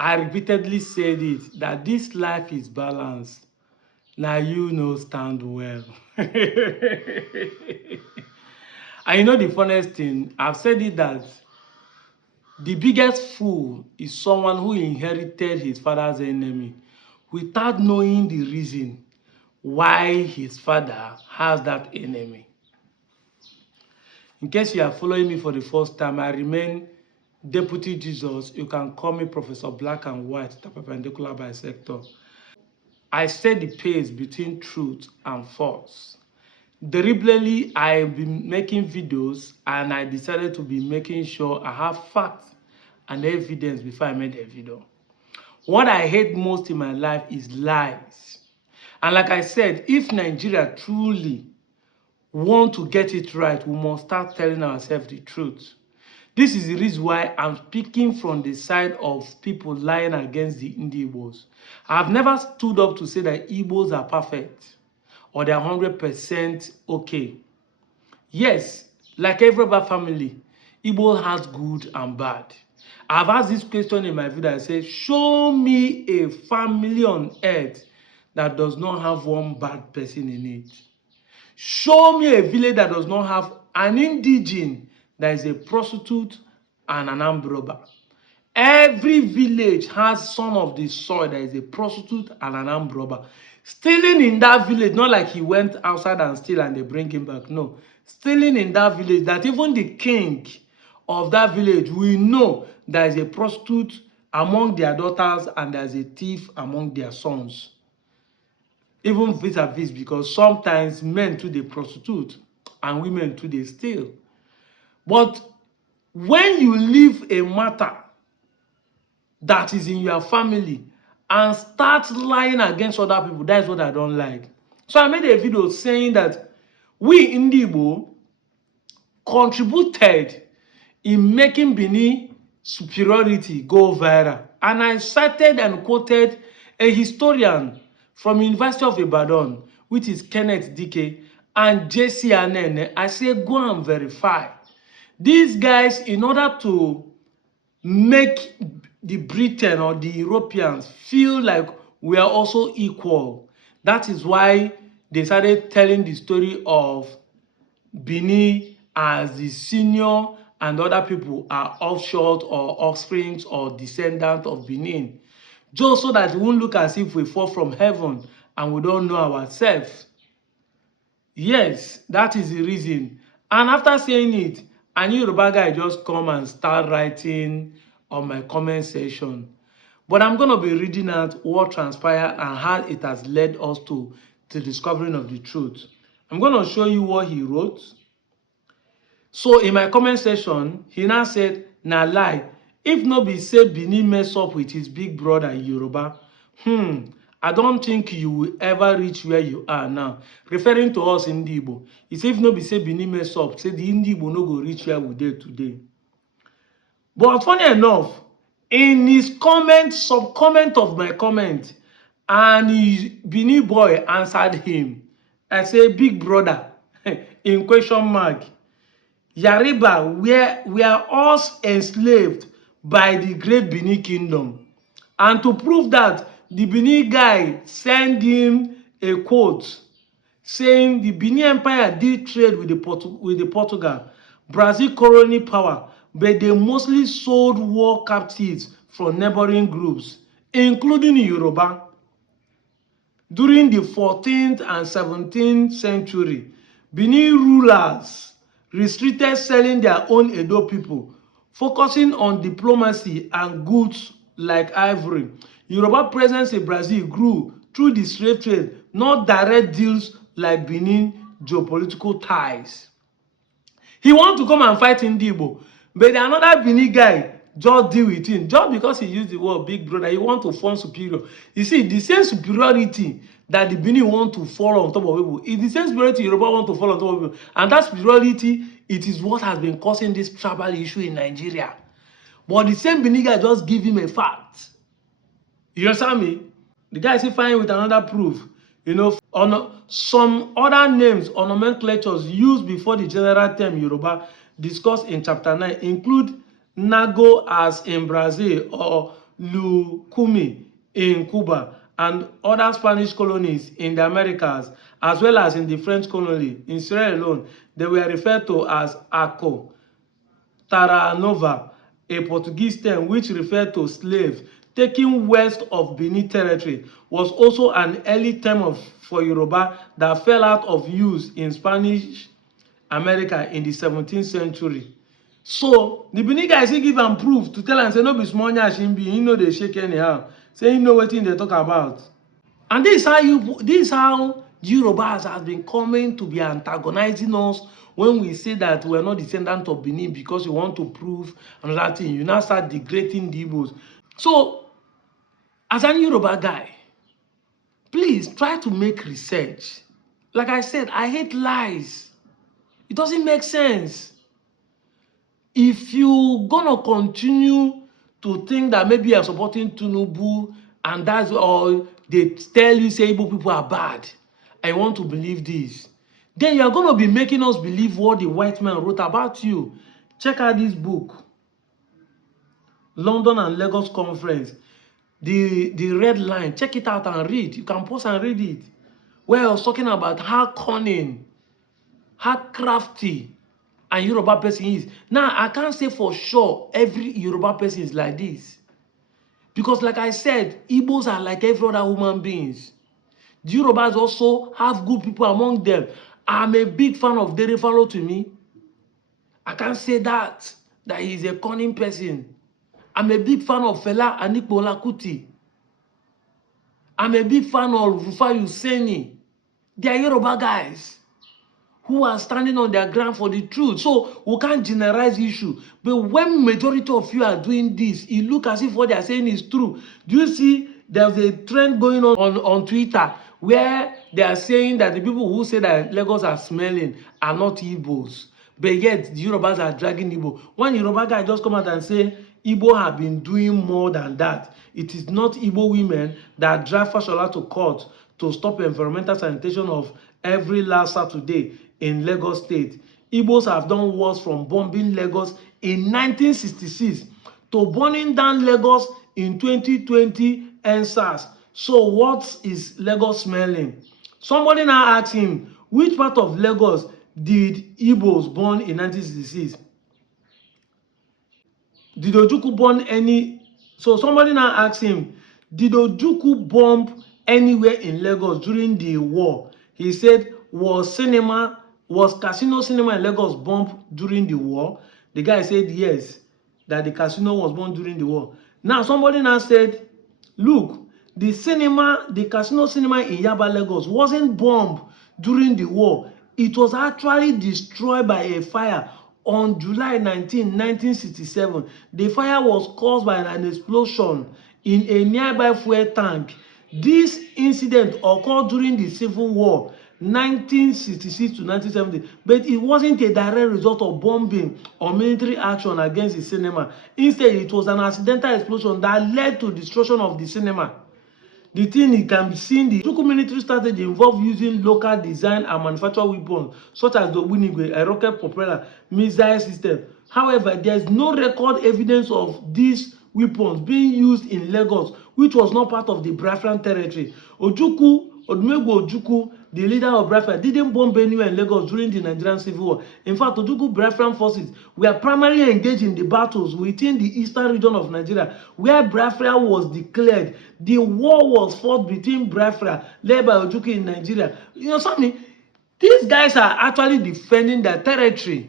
I repeatedly said it, that this life is balanced. Now you know stand well. And you know the funniest thing, I've said it that the biggest fool is someone who inherited his father's enemy without knowing the reason why his father has that enemy. In case you are following me for the first time, I remain Deputy Jesus. You can call me Professor Black and White, the perpendicular bisector. I set the pace between truth and false. Deliberately, I've been making videos and I decided to be making sure I have facts and evidence before I made a video. What I hate most in my life is lies. And like I said, if Nigeria truly want to get it right, we must start telling ourselves the truth. This is the reason why I'm speaking from the side of people lying against the Igbos. I've never stood up to say that Igbos are perfect or they're 100% okay. Yes, like every other family, Igbo has good and bad. I've asked this question in my video. I say, show me a family on earth that does not have one bad person in it. Show me a village that does not have an indigene that is a prostitute and an armed robber. Every village has son of the soil that is a prostitute and an armed robber. Stealing in that village, not like he went outside and steal and they bring him back. No. Stealing in that village, that even the king of that village will know there is a prostitute among their daughters and there is a thief among their sons. Even vis-a-vis, because sometimes men too they prostitute and women too they steal. But when you leave a matter that is in your family and start lying against other people, that's what I don't like. So I made a video saying that we in Igbo contributed in making Benin superiority go viral. And I cited and quoted a historian from University of Ibadan, which is Kenneth Dike, and JC Anene. I say, go and verify. These guys, in order to make the Britain or the Europeans feel like we are also equal, that is why they started telling the story of Benin as the senior and other people are offshore or offsprings or descendants of Benin, just so that it won't look as if we fall from heaven and we don't know ourselves. Yes, that is the reason. And after saying it, a Yoruba guy just come and start writing on my comment section. But I'm going to be reading out what transpired and how it has led us to the discovering of the truth. I'm going to show you what he wrote. So in my comment section, he now said, "Na lie, if no be say Benin mess up with his big brother Yoruba, I don't think you will ever reach where you are now." Referring to us in Igbo. He said, if no be say Benin mess up, say the Igbo no go reach where we dey today. But funny enough, in his comment, sub-comment of my comment, and his Benin boy answered him. I say, big brother, in question mark. Yariba were us enslaved by the great Benin kingdom. And to prove that, the Benin guy sent him a quote saying the Benin Empire did trade with the Portugal, Brazil colony power, but they mostly sold war captives from neighboring groups, including Yoruba. During the 14th and 17th century, Benin rulers restricted selling their own Edo people, focusing on diplomacy and goods like ivory. Yoruba presence in Brazil grew through the slave trade, not direct deals like Benin geopolitical ties. He want to come and fight in Igbo, but another Benin guy just deal with him. Just because he used the word big brother, he want to form superior. You see, the same superiority that the Benin want to fall on top of people is the same superiority Yoruba want to fall on top of people. And that superiority, it is what has been causing this tribal issue in Nigeria. But the same Benin guy just give him a fact. You understand me? The guy is fine with another proof. You know, on some other names or nomenclatures used before the general term Yoruba discussed in chapter 9 include Nago as in Brazil or Lucumi in Cuba, and other Spanish colonies in the Americas, as well as in the French colony in Sierra Leone, they were referred to as Ako. Taranova, a Portuguese term which referred to slaves taken west of Benin territory, was also an early term for Yoruba that fell out of use in Spanish America in the 17th century. So the Benin guy say give am proof to tell am say no be small nyash him be, he no dey shake anyhow, say he know wetin dey talk about. And this is how Yorubas has been coming to be antagonizing us when we say that we are not descendants of Benin because you want to prove another thing. You now start degrading the Igbos. So, as an Yoruba guy, please try to make research. Like I said, I hate lies. It doesn't make sense. If you gonna continue to think that maybe you're supporting Tinubu and that's all they tell you, say Igbo people are bad, I want to believe this, then you're gonna be making us believe what the white man wrote about you. Check out this book, London and Lagos Conference, the red line. Check it out and read. You can pause and read it, where I was talking about how cunning, how crafty and Yoruba person is. Now, I can't say for sure every Yoruba person is like this. Because like I said, Igbos are like every other human beings. The Yorubas also have good people among them. I'm a big fan of Dere Falo to me. I can't say that he's a cunning person. I'm a big fan of Fela Anikbola Kuti. I'm a big fan of Rufai Hussaini. They are Yoruba guys who are standing on their ground for the truth. So we can't generalize the issue. But when majority of you are doing this, it looks as if what they are saying is true. Do you see there's a trend going on Twitter where they are saying that the people who say that Lagos are smelling are not Igbos, but yet the Yorubas are dragging Igbo. One Yoruba guy just come out and say Igbo have been doing more than that. It is not Igbo women that drag Fashola to court to stop environmental sanitation of every last Saturday in Lagos State. Igbos have done worse, from bombing Lagos in 1966 to burning down Lagos in 2020 and SARS. So what is Lagos smelling? Somebody now asked him, which part of Lagos did Igbos burn in 1966? Did Ojukwu burn any? So somebody now asked him, did Ojukwu bomb anywhere in Lagos during the war? He said, was casino cinema in Lagos bombed during the war? The guy said yes, that the casino was bombed during the war. Now somebody now said, look, the casino cinema in Yaba, Lagos wasn't bombed during the war. It was actually destroyed by a fire on July 19, 1967. The fire was caused by an explosion in a nearby fuel tank. This incident occurred during the Civil War, 1966 to 1970, but it wasn't a direct result of bombing or military action against the cinema. Instead, it was an accidental explosion that led to destruction of the cinema. The thing, it can be seen, the Ojukwu military strategy involved using local design and manufactured weapons such as the Bunigwe, a rocket propeller missile system. However, there is no record evidence of these weapons being used in Lagos, which was not part of the Biafran territory. Odumegwu Ojukwu, the leader of Biafra, didn't bomb anywhere in Lagos during the Nigerian Civil War. In fact, Ojukwu Biafran forces were primarily engaged in the battles within the eastern region of Nigeria, where Biafra was declared. The war was fought between Biafra, led by Ojukwu in Nigeria. You know something? These guys are actually defending their territory.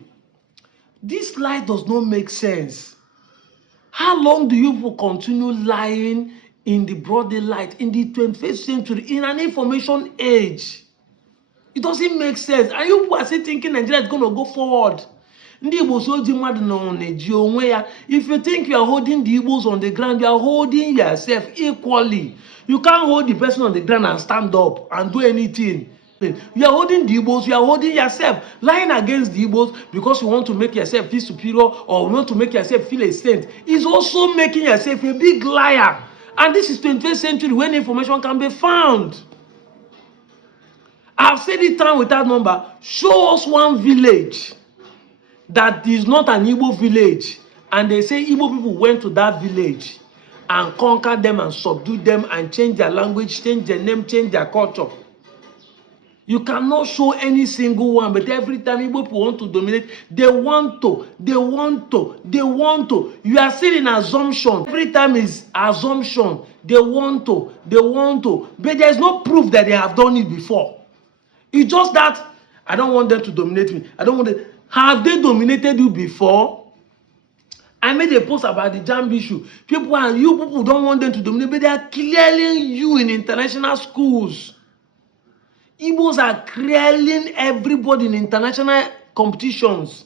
This lie does not make sense. How long do you people continue lying in the broad daylight in the 21st century in an information age? It doesn't make sense. And you people are still thinking Nigeria is going to go forward. If you think you are holding the Igbos on the ground, you are holding yourself equally. You can't hold the person on the ground and stand up and do anything. You are holding the Igbos, you are holding yourself. Lying against the Igbos because you want to make yourself feel superior or want to make yourself feel a saint is also making yourself a big liar. And this is 21st century when information can be found. I've said it time without number. Show us one village that is not an Igbo village, and they say Igbo people went to that village and conquer them and subdue them and change their language, change their name, change their culture. You cannot show any single one, but every time Igbo people want to dominate, they want to. You are still in assumption. Every time is assumption. They want to. But there's no proof that they have done it before. It's just that I don't want them to dominate me. I don't want them. Have they dominated you before? I made a post about the JAMB issue. You people don't want them to dominate, but they are clearing you in international schools. Igbos are clearing everybody in international competitions.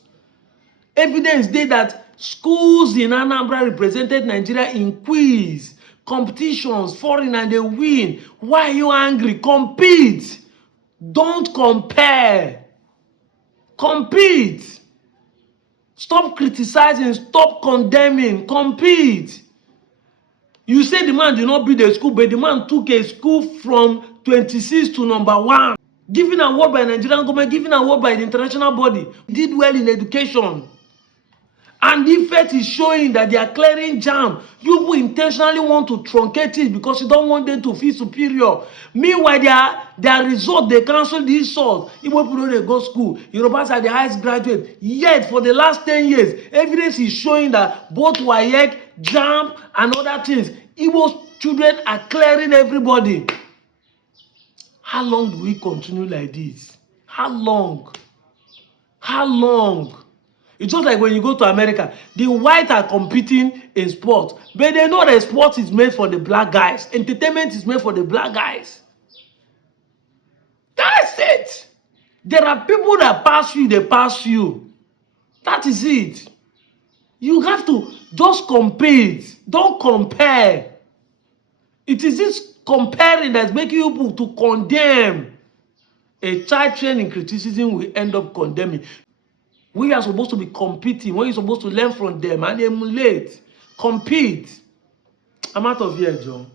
Evidence there that schools in Anambra represented Nigeria in quiz, competitions, foreign, and they win. Why are you angry? Compete. Don't compare. Compete. Stop criticizing. Stop condemning. Compete. You say the man did not build a school, but the man took a school from 26 to number 1. Given an award by the Nigerian government, given an award by the international body. He did well in education. And the effect is showing that they are clearing JAMB. You people intentionally want to truncate it because you don't want them to feel superior. Meanwhile, their result, they cancel these results. Igbo people don't go school. Yorubas are the highest graduate. Yet, for the last 10 years, evidence is showing that both WAEC, JAMB, and other things, Igbo children are clearing everybody. How long do we continue like this? How long? How long? It's just like when you go to America, the whites are competing in sport, but they know that sport is made for the black guys. Entertainment is made for the black guys. That's it. There are people that pass you, they pass you. That is it. You have to just compete. Don't compare. It is this comparing that's making you people to condemn. A child trained in criticism will end up condemning. We are supposed to be competing. We're supposed to learn from them and emulate. Compete. I'm out of here, John.